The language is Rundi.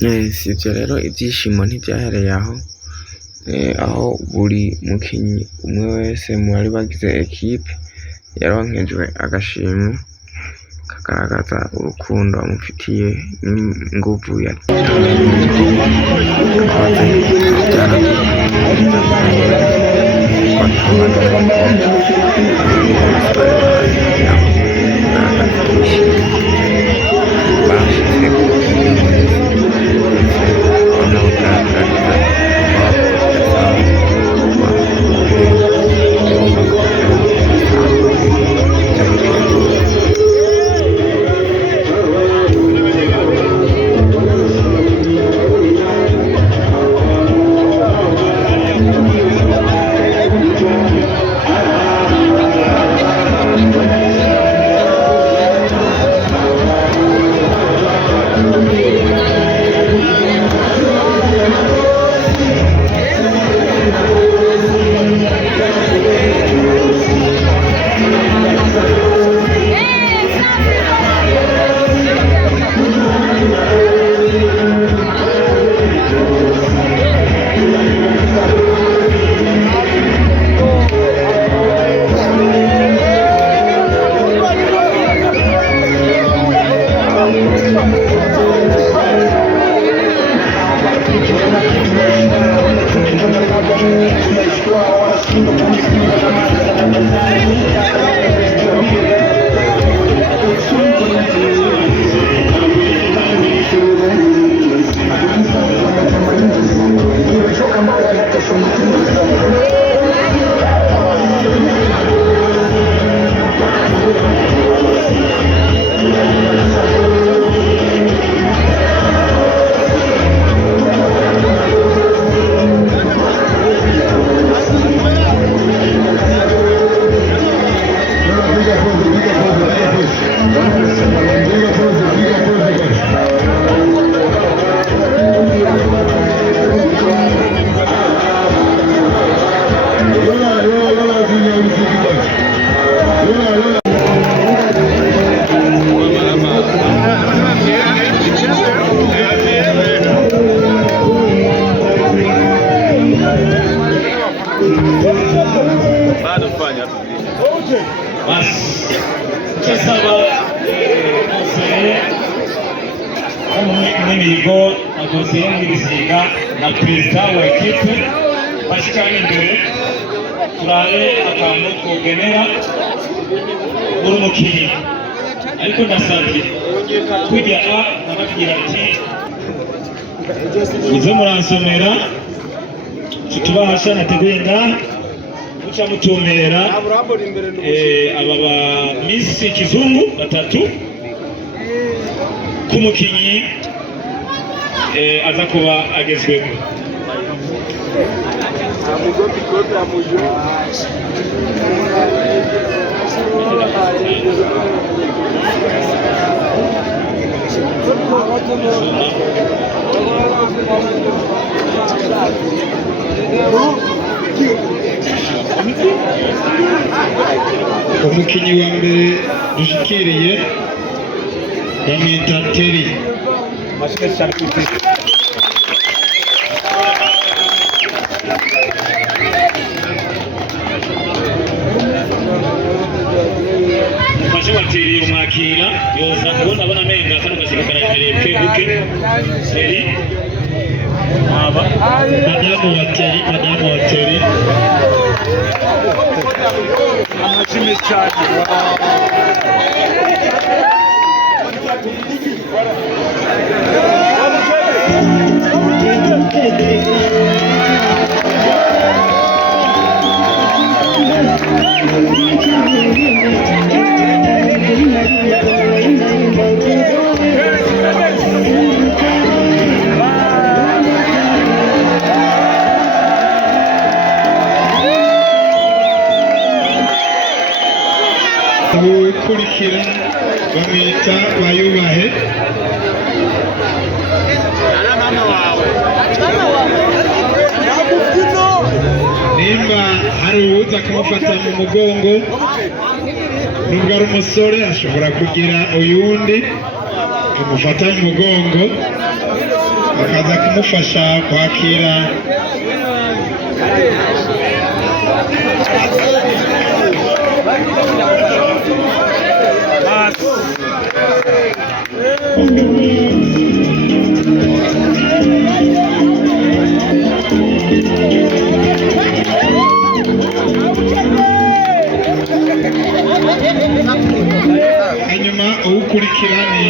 sivyo rero ibyishimo ntibyahereye aho buri mukinyi umwe wese mu bari bagize ekipe yaronkejwe agashimwe kagaragaza urukundo amufitiye n'inguvu n'imihigo agose n'ibisiga na perezida wa ekipe bashikanye imbere turabe akantu kogenera buri mukinnyi ariko nasabye kujya ababwira ati muze muransomera tutubahasha nateguye ngaha muca mutumera aba ba Miss Kizungu batatu kumukinyi aza kuba agezweho umukinyi wa mbere dushikiriye bamwita Terry mfashe watiriye umwakira yoza kubona abona amenga kandi ugasirikana imbere buke Terry madamu wa Terry amashimwe cyane ukurikira bamwita Bayubahe nimba hari uwuza kumufata mu mugongo nubwo ari umusore ashobora kugira uyundi kumufata mu mugongo akaza kumufasha kwakira hanyuma uwukurikira ni